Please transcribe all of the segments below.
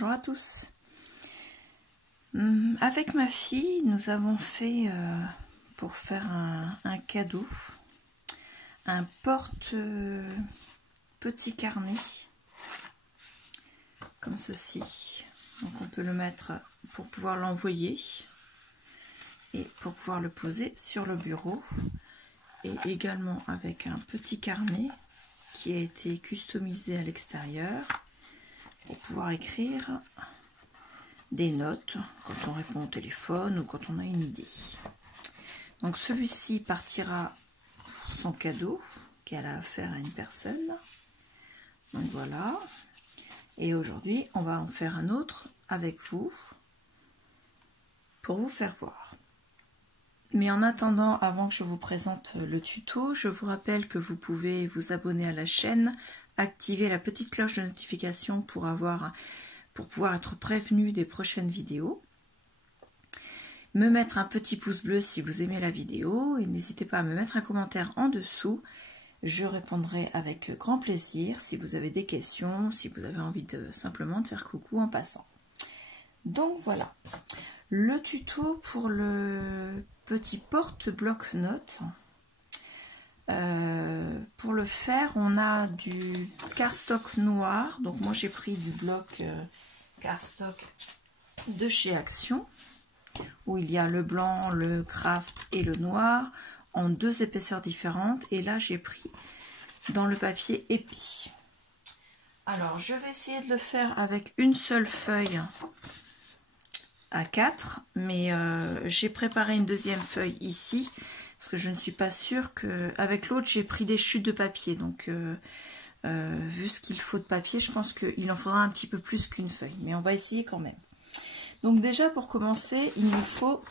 Bonjour à tous. Avec ma fille, nous avons fait, pour faire un cadeau, un porte petit carnet, comme ceci. Donc on peut le mettre pour pouvoir l'envoyer et pour pouvoir le poser sur le bureau. Et également avec un petit carnet qui a été customisé à l'extérieur pour pouvoir écrire des notes quand on répond au téléphone ou quand on a une idée. Donc celui-ci partira pour son cadeau qu'elle a à faire à une personne. Donc voilà. Et aujourd'hui, on va en faire un autre avec vous pour vous faire voir. Mais en attendant, avant que je vous présente le tuto, je vous rappelle que vous pouvez vous abonner à la chaîne, activer la petite cloche de notification pour pouvoir être prévenu des prochaines vidéos. Me mettre un petit pouce bleu si vous aimez la vidéo et n'hésitez pas à me mettre un commentaire en dessous. Je répondrai avec grand plaisir si vous avez des questions, si vous avez envie simplement de faire coucou en passant. Donc voilà, le tuto pour le petit porte-bloc-notes. Pour le faire, on a du cardstock noir. Donc moi j'ai pris du bloc cardstock de chez Action, où il y a le blanc, le craft et le noir en deux épaisseurs différentes. Et là j'ai pris dans le papier épi. Alors je vais essayer de le faire avec une seule feuille à 4, mais j'ai préparé une deuxième feuille ici parce que je ne suis pas sûre que avec l'autre j'ai pris des chutes de papier, donc vu ce qu'il faut de papier, je pense qu'il en faudra un petit peu plus qu'une feuille, mais on va essayer quand même. Donc déjà pour commencer, il nous faut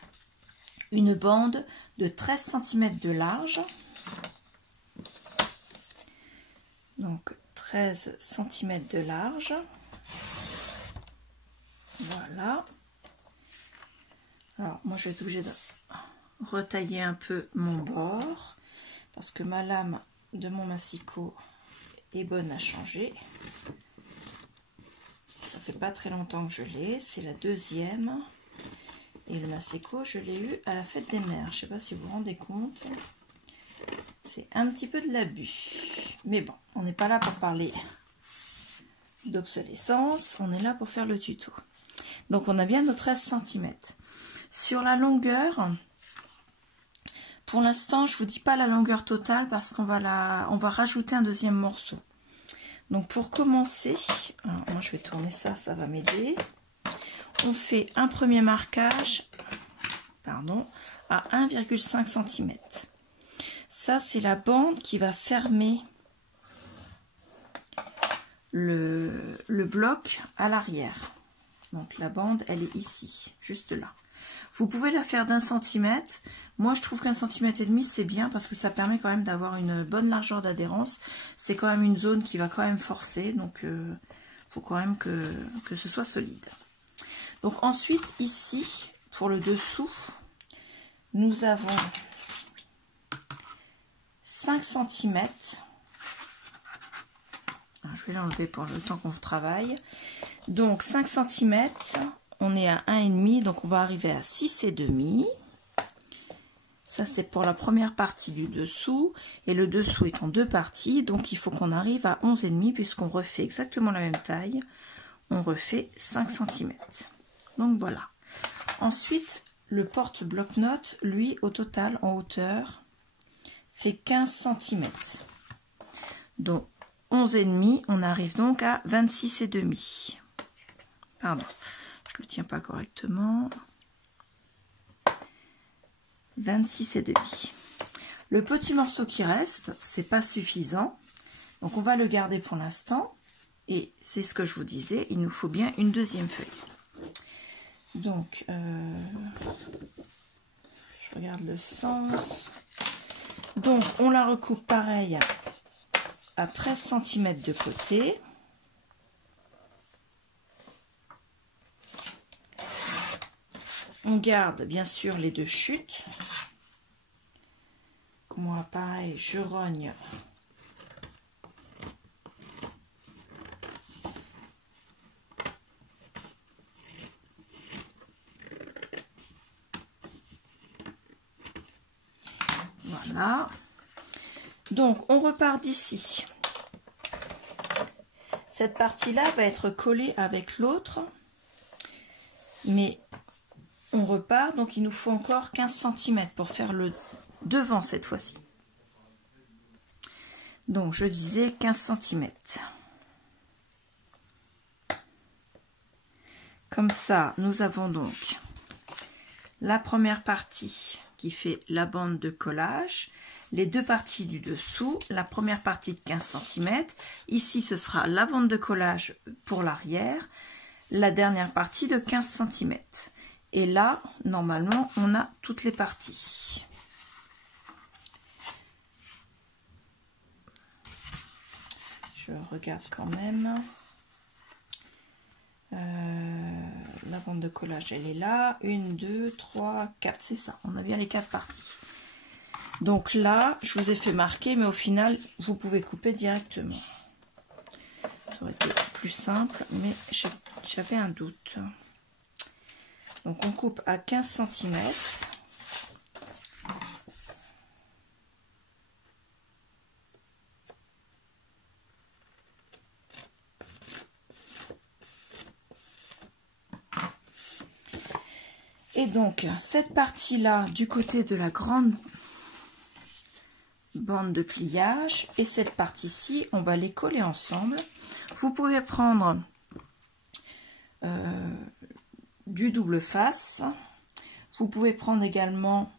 une bande de 13 cm de large, donc 13 cm de large, voilà. Alors moi je vais être obligée de retailler un peu mon bord parce que ma lame de mon massicot est bonne à changer. Ça fait pas très longtemps que je l'ai, c'est la deuxième, et le massicot je l'ai eu à la fête des mères. Je sais pas si vous vous rendez compte, c'est un petit peu de l'abus, mais bon, on n'est pas là pour parler d'obsolescence, on est là pour faire le tuto. Donc on a bien nos 13 cm. Sur la longueur, pour l'instant, je ne vous dis pas la longueur totale parce qu'on va rajouter un deuxième morceau. Donc pour commencer, alors moi je vais tourner ça, ça va m'aider. On fait un premier marquage, pardon, à 1,5 cm. Ça c'est la bande qui va fermer le bloc à l'arrière. Donc la bande, elle est ici, juste là. Vous pouvez la faire d'1 centimètre. Moi, je trouve qu'1,5 cm c'est bien parce que ça permet quand même d'avoir une bonne largeur d'adhérence. C'est quand même une zone qui va quand même forcer, donc il faut quand même que ce soit solide. Donc ensuite, ici, pour le dessous, nous avons 5 cm. Je vais l'enlever pour le temps qu'on travaille. Donc 5 cm. On est à 1,5, donc on va arriver à 6,5. Ça, c'est pour la première partie du dessous. Et le dessous est en deux parties, donc il faut qu'on arrive à 11,5 puisqu'on refait exactement la même taille. On refait 5 cm. Donc voilà. Ensuite, le porte-bloc-notes, lui, au total, en hauteur, fait 15 cm. Donc 11,5, on arrive donc à 26,5. Pardon. Je le tiens pas correctement. 26,5. Le petit morceau qui reste, c'est pas suffisant, donc on va le garder pour l'instant. Et c'est ce que je vous disais, il nous faut bien une deuxième feuille. Donc je regarde le sens. Donc on la recoupe pareil à 13 cm de côté. On garde bien sûr les deux chutes. Moi pareil, je rogne Voilà. Donc on repart d'ici. Cette partie-là va être collée avec l'autre, mais on repart, donc il nous faut encore 15 cm pour faire le devant cette fois-ci. Donc je disais 15 cm. Comme ça, nous avons donc la première partie qui fait la bande de collage, les deux parties du dessous, la première partie de 15 cm, ici ce sera la bande de collage pour l'arrière, la dernière partie de 15 cm. Et là, normalement, on a toutes les parties. Je regarde quand même. La bande de collage, elle est là. 1, 2, 3, 4, c'est ça. On a bien les 4 parties. Donc là, je vous ai fait marquer, mais au final, vous pouvez couper directement. Ça aurait été plus simple, mais j'avais un doute. Donc on coupe à 15 cm. Et donc cette partie-là du côté de la grande bande de pliage et cette partie-ci, on va les coller ensemble. Vous pouvez prendre du double face. Vous pouvez prendre également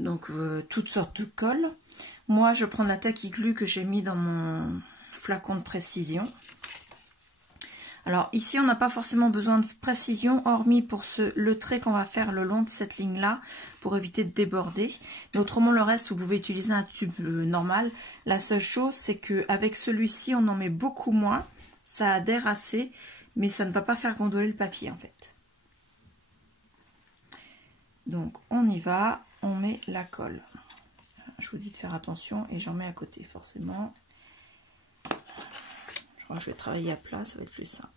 donc toutes sortes de colle. Moi, je prends la tacky glue que j'ai mis dans mon flacon de précision. Alors ici, on n'a pas forcément besoin de précision, hormis pour le trait qu'on va faire le long de cette ligne-là, pour éviter de déborder. Mais autrement, le reste, vous pouvez utiliser un tube normal. La seule chose, c'est qu'avec celui-ci, on en met beaucoup moins. Ça adhère assez, mais ça ne va pas faire gondoler le papier, en fait. Donc, on y va, on met la colle. Je vous dis de faire attention et j'en mets à côté, forcément. Je crois que je vais travailler à plat, ça va être plus simple.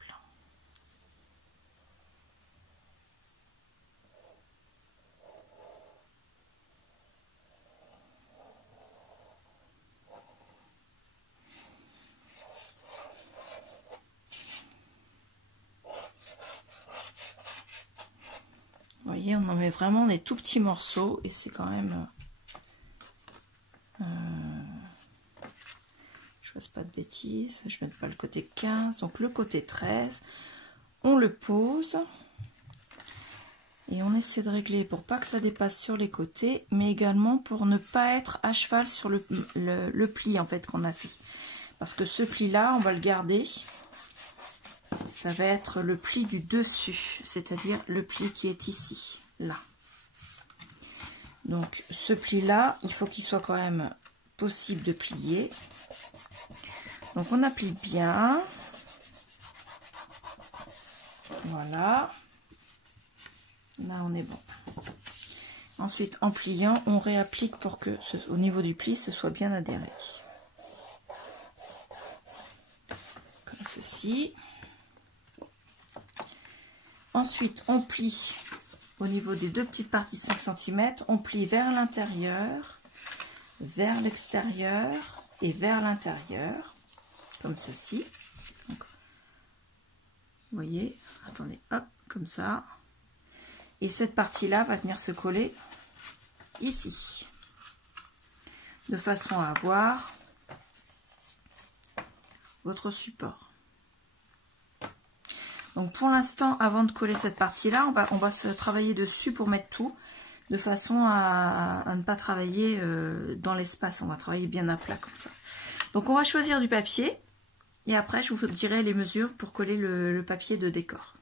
Vous voyez, on en met vraiment des tout petits morceaux et c'est quand même... je fasse pas de bêtises, je ne mets pas le côté 15, donc le côté 13, on le pose et on essaie de régler pour pas que ça dépasse sur les côtés, mais également pour ne pas être à cheval sur le pli en fait qu'on a fait. Parce que ce pli là, on va le garder, ça va être le pli du dessus, c'est-à-dire le pli qui est ici, là. Donc ce pli là, il faut qu'il soit quand même possible de plier. Donc on applique bien. Voilà. Là on est bon. Ensuite en pliant, on réapplique pour que au niveau du pli, ce soit bien adhéré. Comme ceci. Ensuite on plie au niveau des deux petites parties 5 cm. On plie vers l'intérieur, vers l'extérieur et vers l'intérieur. Comme ceci. Donc, vous voyez, attendez, hop, comme ça. Et cette partie-là va venir se coller ici. De façon à avoir votre support. Donc pour l'instant, avant de coller cette partie-là, on va se travailler dessus pour mettre tout. De façon à ne pas travailler dans l'espace. On va travailler bien à plat comme ça. Donc on va choisir du papier. Et après, je vous dirai les mesures pour coller le papier de décor.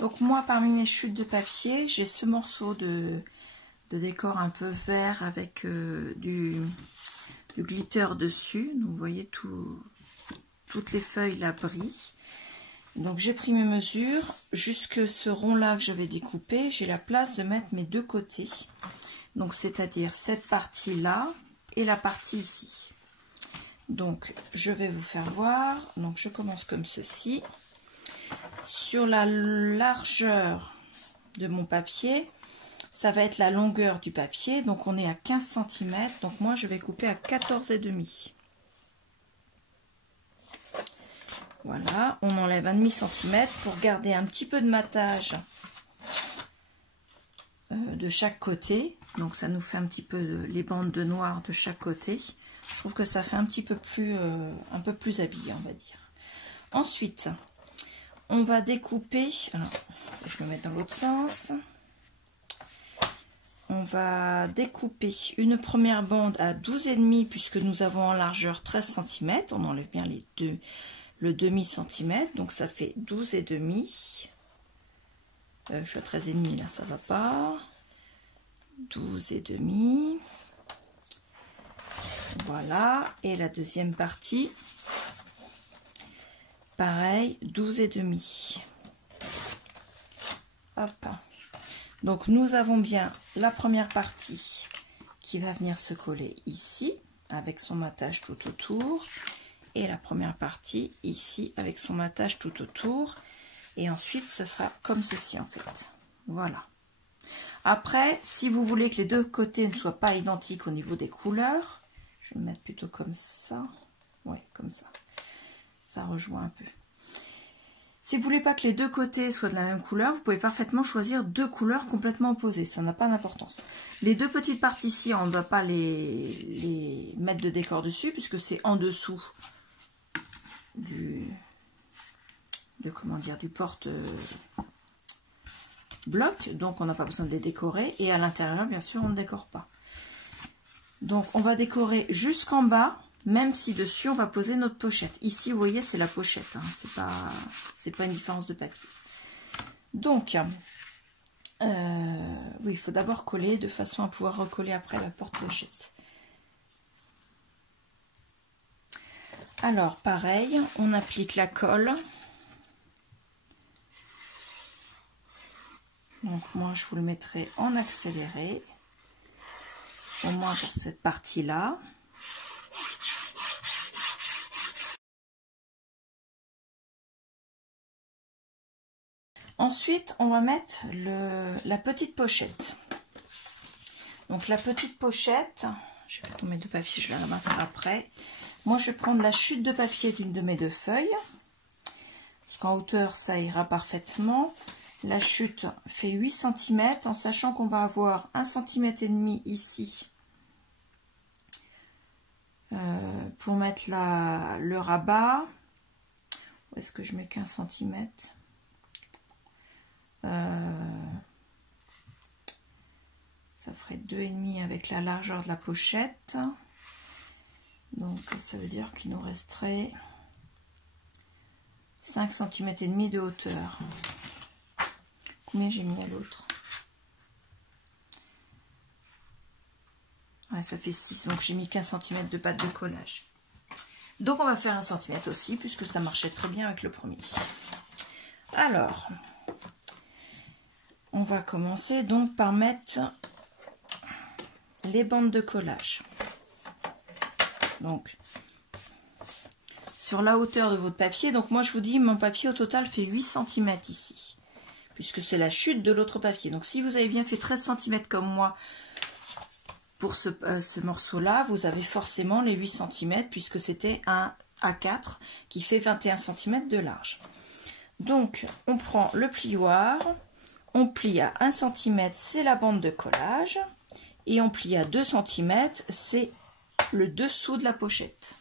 Donc moi, parmi mes chutes de papier, j'ai ce morceau de décor un peu vert avec du glitter dessus. Donc vous voyez, toutes les feuilles là brillent. Donc j'ai pris mes mesures. Jusque ce rond-là que j'avais découpé, j'ai la place de mettre mes deux côtés. Donc c'est-à-dire cette partie-là et la partie ici. Donc je vais vous faire voir. Donc je commence comme ceci. Sur la largeur de mon papier, ça va être la longueur du papier. Donc on est à 15 cm. Donc moi je vais couper à 14,5. Voilà, on enlève 1,5 cm pour garder un petit peu de matage de chaque côté. Donc ça nous fait un petit peu les bandes de noir de chaque côté. Je trouve que ça fait un peu plus habillé, on va dire. Ensuite, on va découper, alors je vais le mettre dans l'autre sens. On va découper une première bande à 12,5 puisque nous avons en largeur 13 cm. On enlève bien le demi centimètre, donc ça fait 12,5. Je suis à 13,5 là, ça va pas. 12,5. Voilà, et la deuxième partie, pareil, 12,5. Hop. Donc nous avons bien la première partie qui va venir se coller ici, avec son matage tout autour. Et la première partie ici, avec son matage tout autour. Et ensuite, ce sera comme ceci en fait. Voilà. Après, si vous voulez que les deux côtés ne soient pas identiques au niveau des couleurs, je vais le mettre plutôt comme ça. Ouais, comme ça. Ça rejoint un peu. Si vous voulez pas que les deux côtés soient de la même couleur, vous pouvez parfaitement choisir deux couleurs complètement opposées. Ça n'a pas d'importance. Les deux petites parties ici, on ne va pas les mettre de décor dessus, puisque c'est en dessous du porte bloc, donc on n'a pas besoin de les décorer, et à l'intérieur bien sûr on ne décore pas. Donc on va décorer jusqu'en bas, même si dessus on va poser notre pochette. Ici vous voyez c'est la pochette, hein, c'est pas une différence de papier. Donc oui, il faut d'abord coller de façon à pouvoir recoller après la porte pochette. Alors pareil, on applique la colle. Donc moi je vous le mettrai en accéléré, au moins pour cette partie-là. Ensuite on va mettre la petite pochette. Donc la petite pochette, je vais tomber de papier, je la ramasserai après. Moi je vais prendre la chute de papier d'une de mes deux feuilles, parce qu'en hauteur ça ira parfaitement. La chute fait 8 cm, en sachant qu'on va avoir 1,5 cm ici pour mettre le rabat. Où est-ce que je mets 15 cm? Ça ferait 2,5 avec la largeur de la pochette. Donc ça veut dire qu'il nous resterait 5 cm et demi de hauteur. Combien j'ai mis à l'autre? Ouais, ça fait 6, donc j'ai mis 15 cm de pâte de collage. Donc on va faire 1 cm aussi, puisque ça marchait très bien avec le premier. Alors, on va commencer donc par mettre les bandes de collage. Donc, sur la hauteur de votre papier, donc moi je vous dis, mon papier au total fait 8 cm ici, puisque c'est la chute de l'autre papier. Donc si vous avez bien fait 13 cm comme moi pour ce morceau-là, vous avez forcément les 8 cm, puisque c'était un A4 qui fait 21 cm de large. Donc on prend le plioir, on plie à 1 cm, c'est la bande de collage, et on plie à 2 cm, c'est le dessous de la pochette,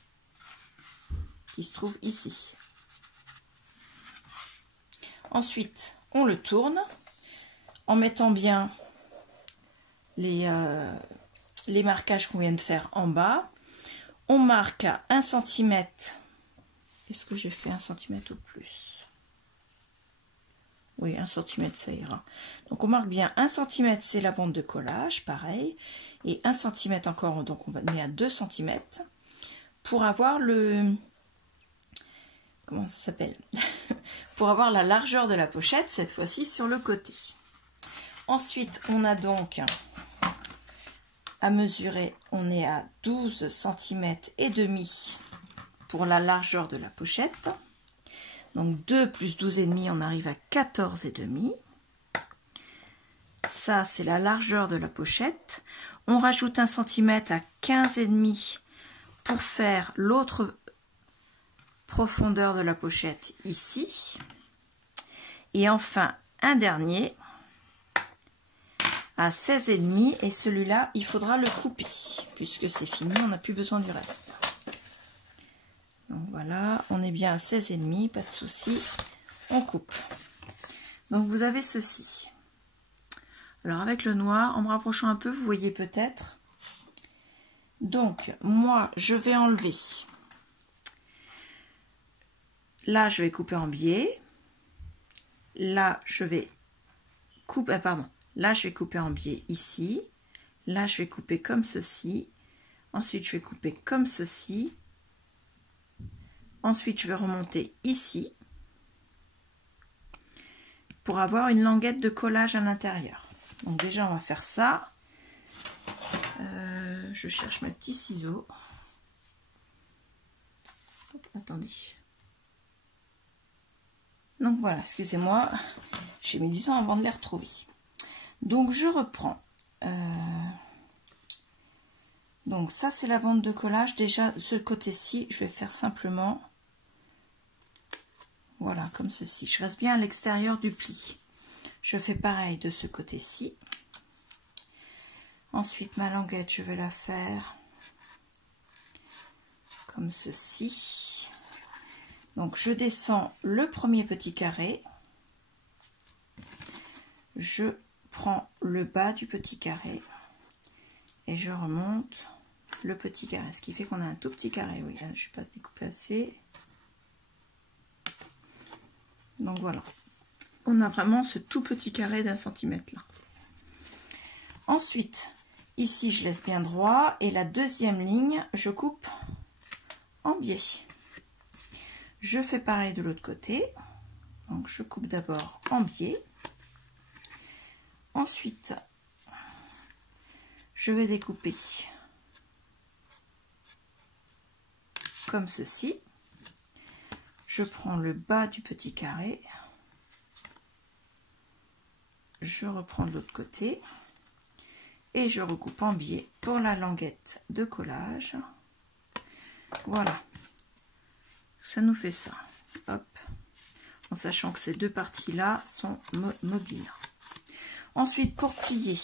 qui se trouve ici. Ensuite, on le tourne en mettant bien les marquages qu'on vient de faire en bas. On marque à 1 cm. Est-ce que j'ai fait 1 cm ou plus? Oui, 1 cm ça ira. Donc on marque bien 1 cm, c'est la bande de collage, pareil. Et 1 cm encore, donc on va mettre à 2 cm pour avoir le... Comment ça s'appelle? Pour avoir la largeur de la pochette, cette fois-ci sur le côté. Ensuite, on a donc à mesurer, on est à 12 cm et demi pour la largeur de la pochette. Donc 2 plus 12,5, on arrive à 14,5. Ça, c'est la largeur de la pochette. On rajoute 1 cm à 15,5 pour faire l'autre profondeur de la pochette ici. Et enfin, un dernier à 16,5 et celui-là, il faudra le couper puisque c'est fini, on n'a plus besoin du reste. Donc voilà, on est bien à 16,5, pas de souci, on coupe. Donc vous avez ceci. Alors avec le noir, en me rapprochant un peu, vous voyez peut-être. Donc moi, je vais enlever. Là, je vais couper en biais. Là, je vais couper, là, je vais couper en biais ici. Là, je vais couper comme ceci. Ensuite, je vais couper comme ceci. Ensuite, je vais remonter ici pour avoir une languette de collage à l'intérieur. Donc déjà, on va faire ça. Je cherche mes petits ciseaux. Hop, attendez. Donc voilà, excusez-moi, j'ai mis du temps avant de les retrouver. Donc je reprends. Donc ça, c'est la bande de collage. Déjà, ce côté-ci, je vais faire simplement... Voilà, comme ceci. Je reste bien à l'extérieur du pli. Je fais pareil de ce côté-ci. Ensuite, ma languette, je vais la faire comme ceci. Donc, je descends le premier petit carré. Je prends le bas du petit carré. Et je remonte le petit carré. Ce qui fait qu'on a un tout petit carré. Oui, je ne suis pas découpé assez. Donc voilà, on a vraiment ce tout petit carré d'1 centimètre là. Ensuite, ici je laisse bien droit et la deuxième ligne, je coupe en biais. Je fais pareil de l'autre côté. Donc je coupe d'abord en biais. Ensuite, je vais découper comme ceci. Je prends le bas du petit carré, je reprends de l'autre côté et je recoupe en biais pour la languette de collage. Voilà, ça nous fait ça. Hop, en sachant que ces deux parties-là sont mobiles. Ensuite, pour plier,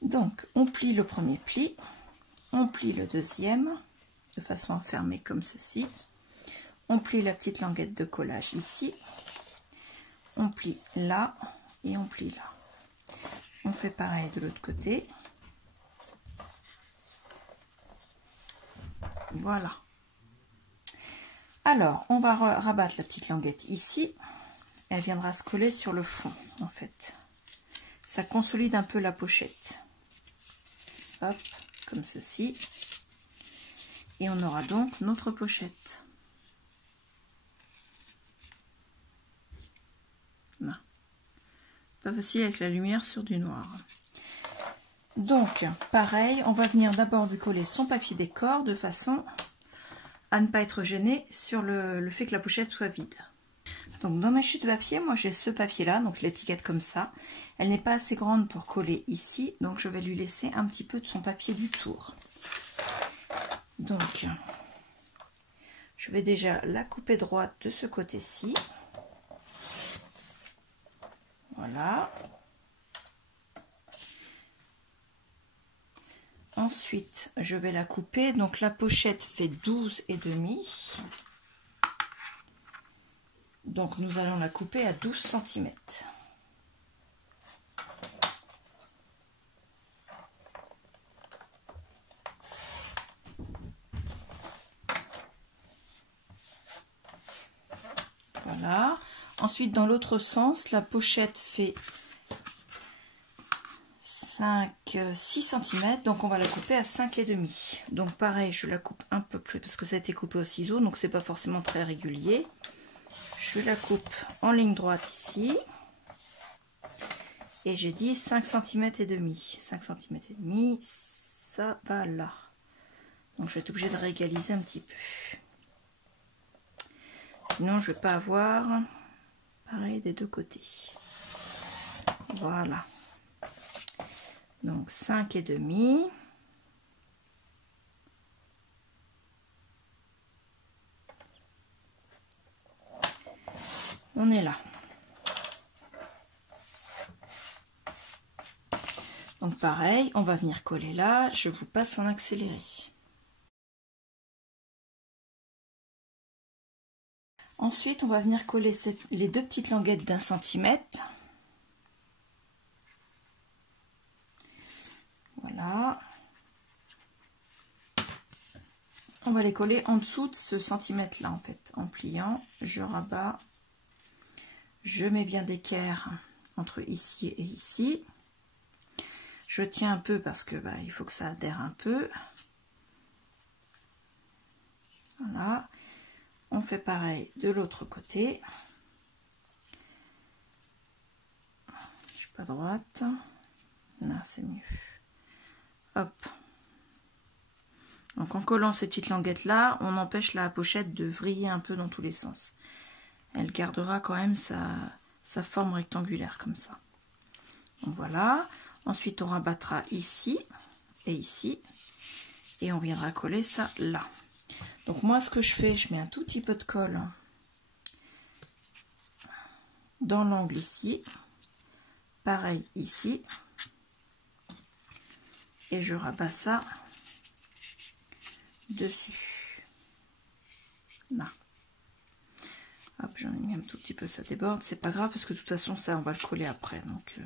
donc on plie le premier pli, on plie le deuxième. De façon à fermer comme ceci. On plie la petite languette de collage ici. On plie là et on plie là. On fait pareil de l'autre côté. Voilà. Alors, on va rabattre la petite languette ici. Elle viendra se coller sur le fond, en fait. Ça consolide un peu la pochette. Hop, comme ceci. Et on aura donc notre pochette. Non. Pas facile avec la lumière sur du noir. Donc, pareil, on va venir d'abord lui coller son papier décor de façon à ne pas être gêné sur le fait que la pochette soit vide. Donc, dans mes chutes de papier, moi j'ai ce papier-là, donc l'étiquette comme ça. Elle n'est pas assez grande pour coller ici, donc je vais lui laisser un petit peu de son papier du tour. Donc, je vais déjà la couper droite de ce côté-ci. Voilà. Ensuite, je vais la couper. Donc, la pochette fait 12,5. Donc, nous allons la couper à 12 cm. Voilà. Ensuite, dans l'autre sens, la pochette fait 6 cm, donc on va la couper à 5,5. Donc pareil, je la coupe un peu plus parce que ça a été coupé au ciseau, donc c'est pas forcément très régulier. Je la coupe en ligne droite ici. Et j'ai dit 5 cm et demi. 5 cm et demi, ça va là. Donc je vais être obligée de réégaliser un petit peu. Sinon je vais pas avoir pareil des deux côtés. Voilà. Donc 5,5. On est là. Donc pareil, on va venir coller là. Je vous passe en accéléré. Ensuite, on va venir coller les deux petites languettes d'1 centimètre. Voilà. On va les coller en dessous de ce centimètre là en fait. En pliant, je rabats. Je mets bien d'équerre entre ici et ici. Je tiens un peu parce que il faut que ça adhère un peu. Voilà. On fait pareil de l'autre côté. Je suis pas droite. Là, c'est mieux. Hop. Donc en collant ces petites languettes là, on empêche la pochette de vriller un peu dans tous les sens. Elle gardera quand même sa forme rectangulaire comme ça. Donc voilà. Ensuite, on rabattra ici et ici. Et on viendra coller ça là. Donc moi, ce que je fais, je mets un tout petit peu de colle dans l'angle ici. Pareil ici. Et je rabats ça dessus. Là. Hop, j'en ai mis un tout petit peu, ça déborde. C'est pas grave parce que de toute façon, ça, on va le coller après. Donc,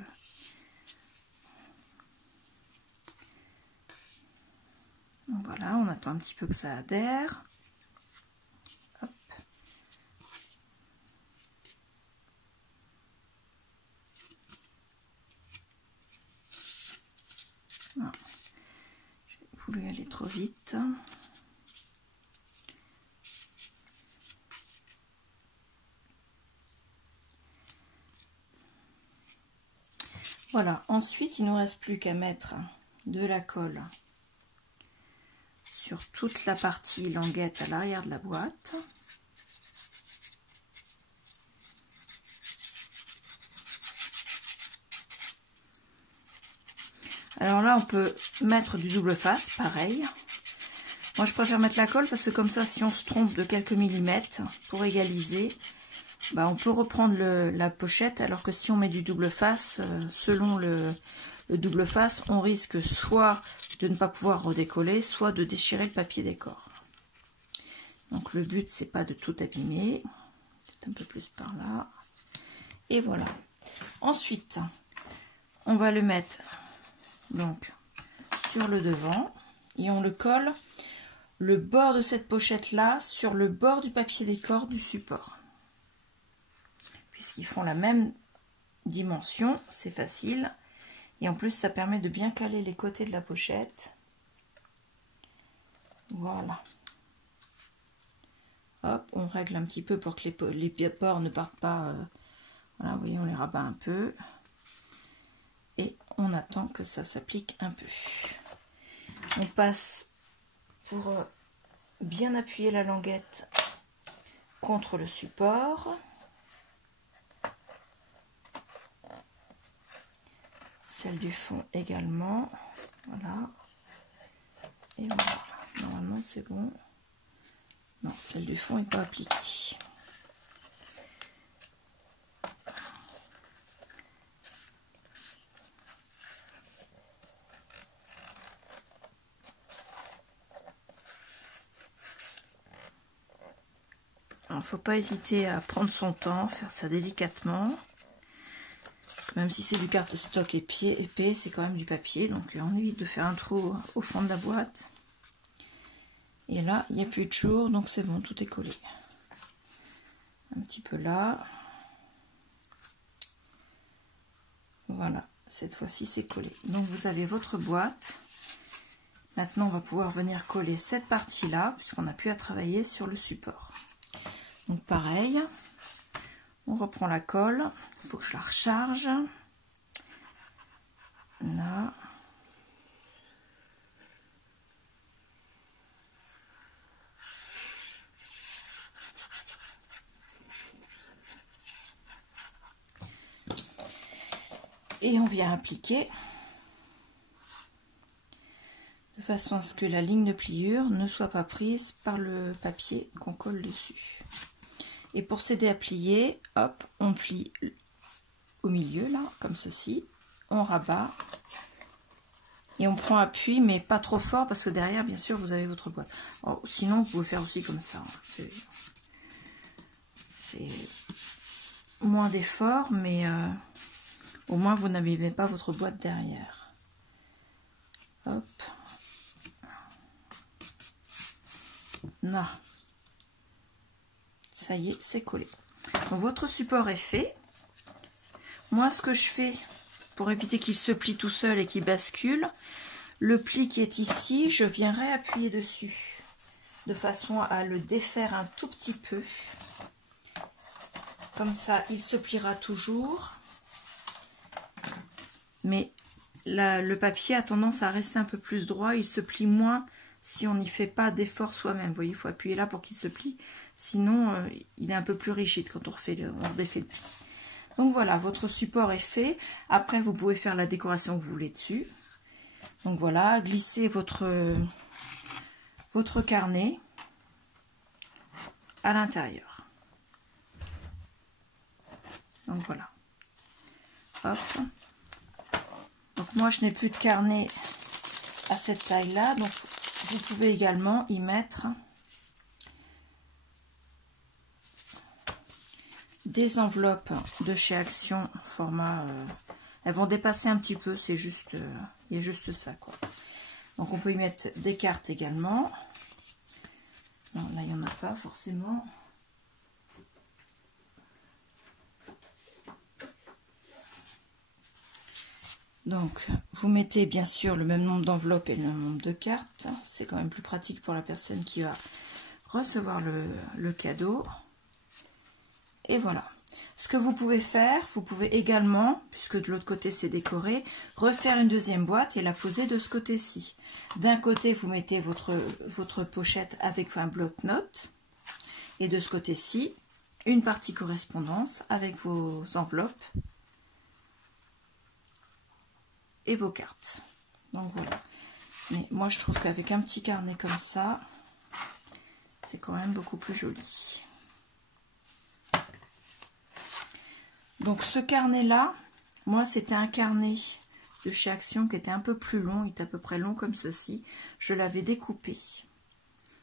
voilà, on attend un petit peu que ça adhère. Hop. Non. J'ai voulu aller trop vite. Voilà, ensuite il ne nous reste plus qu'à mettre de la colle sur toute la partie languette à l'arrière de la boîte. Alors là on peut mettre du double face, pareil. Moi je préfère mettre la colle parce que comme ça si on se trompe de quelques millimètres pour égaliser, on peut reprendre la pochette, alors que si on met du double face, selon le double face, on risque soit de ne pas pouvoir redécoller, soit de déchirer le papier décor. Donc le but c'est pas de tout abîmer, peut-être un peu plus par là, et voilà. Ensuite, on va le mettre donc sur le devant et on le colle le bord de cette pochette là sur le bord du papier décor du support. Puisqu'ils font la même dimension, c'est facile. Et en plus, ça permet de bien caler les côtés de la pochette. Voilà. Hop, on règle un petit peu pour que les bords ne partent pas. Voilà, vous voyez, on les rabat un peu. Et on attend que ça s'applique un peu. On passe pour bien appuyer la languette contre le support. Celle du fond également. Voilà. Et voilà. Normalement, c'est bon. Non, celle du fond n'est pas appliquée. Alors, il ne faut pas hésiter à prendre son temps, faire ça délicatement. Même si c'est du cardstock épais, c'est quand même du papier, donc on évite de faire un trou au fond de la boîte. Et là, il n'y a plus de jour, donc c'est bon, tout est collé. Un petit peu là. Voilà, cette fois-ci c'est collé. Donc vous avez votre boîte. Maintenant, on va pouvoir venir coller cette partie-là, puisqu'on n'a plus à travailler sur le support. Donc pareil, on reprend la colle. Il faut que je la recharge. Là. Et on vient appliquer de façon à ce que la ligne de pliure ne soit pas prise par le papier qu'on colle dessus. Et pour s'aider à plier, hop, on plie au milieu là, comme ceci, on rabat et on prend appui, mais pas trop fort parce que derrière, bien sûr, vous avez votre boîte. Alors, sinon, vous pouvez faire aussi comme ça. C'est moins d'effort, mais au moins vous n'abîmez pas votre boîte derrière. Hop. Là. Ça y est, c'est collé. Donc, votre support est fait. Moi, ce que je fais pour éviter qu'il se plie tout seul et qu'il bascule, le pli qui est ici, je viens réappuyer dessus de façon à le défaire un tout petit peu. Comme ça, il se pliera toujours. Mais le papier a tendance à rester un peu plus droit. Il se plie moins si on n'y fait pas d'effort soi-même. Vous voyez, il faut appuyer là pour qu'il se plie. Sinon, il est un peu plus rigide quand on défait le pli. Donc voilà, votre support est fait. Après, vous pouvez faire la décoration que vous voulez dessus. Donc voilà, glissez votre carnet à l'intérieur. Donc voilà. Hop. Donc moi, je n'ai plus de carnet à cette taille-là. Donc vous pouvez également y mettre des enveloppes de chez Action format elles vont dépasser un petit peu, c'est juste il y a juste ça quoi. Donc on peut y mettre des cartes également. Non, là il n'y en a pas forcément. Donc vous mettez bien sûr le même nombre d'enveloppes et le même nombre de cartes, c'est quand même plus pratique pour la personne qui va recevoir le cadeau. Et voilà. Ce que vous pouvez faire, vous pouvez également, puisque de l'autre côté c'est décoré, refaire une deuxième boîte et la poser de ce côté-ci. D'un côté, vous mettez votre pochette avec un bloc-notes. Et de ce côté-ci, une partie correspondance avec vos enveloppes et vos cartes. Donc voilà. Mais moi, je trouve qu'avec un petit carnet comme ça, c'est quand même beaucoup plus joli. Donc ce carnet là, moi c'était un carnet de chez Action qui était un peu plus long, il était à peu près long comme ceci. Je l'avais découpé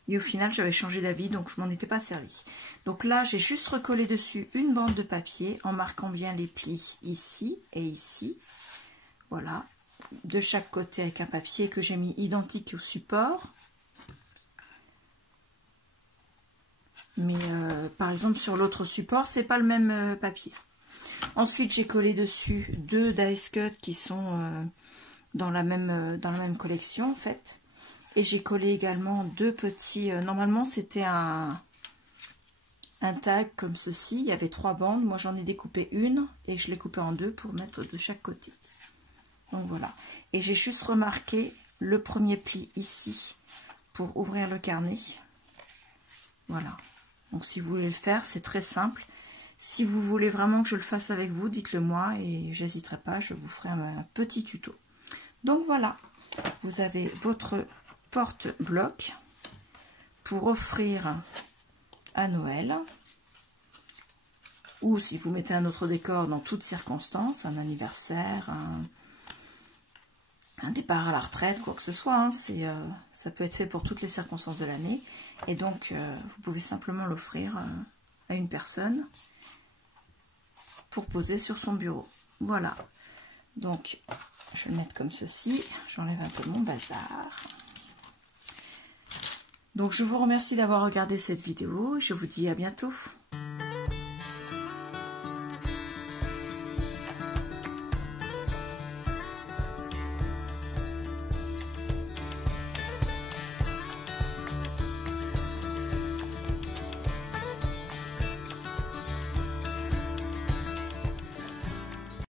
et au final j'avais changé d'avis, donc je m'en étais pas servi. Donc là j'ai juste recollé dessus une bande de papier en marquant bien les plis ici et ici. Voilà, de chaque côté avec un papier que j'ai mis identique au support. Mais par exemple sur l'autre support c'est pas le même papier. Ensuite, j'ai collé dessus deux dice cut qui sont dans la même collection en fait. Et j'ai collé également deux petits. Normalement, c'était un tag comme ceci. Il y avait 3 bandes. Moi, j'en ai découpé une et je l'ai coupé en 2 pour mettre de chaque côté. Donc voilà. Et j'ai juste remarqué le premier pli ici pour ouvrir le carnet. Voilà. Donc si vous voulez le faire, c'est très simple. Si vous voulez vraiment que je le fasse avec vous, dites-le moi et j'hésiterai pas, je vous ferai un petit tuto. Donc voilà, vous avez votre porte-bloc pour offrir à Noël. Ou si vous mettez un autre décor dans toutes circonstances, un anniversaire, un départ à la retraite, quoi que ce soit. Hein, ça peut être fait pour toutes les circonstances de l'année. Et donc, vous pouvez simplement l'offrir à une personne pour poser sur son bureau. Voilà. Donc, je vais le mettre comme ceci. J'enlève un peu mon bazar. Donc, je vous remercie d'avoir regardé cette vidéo. Je vous dis à bientôt.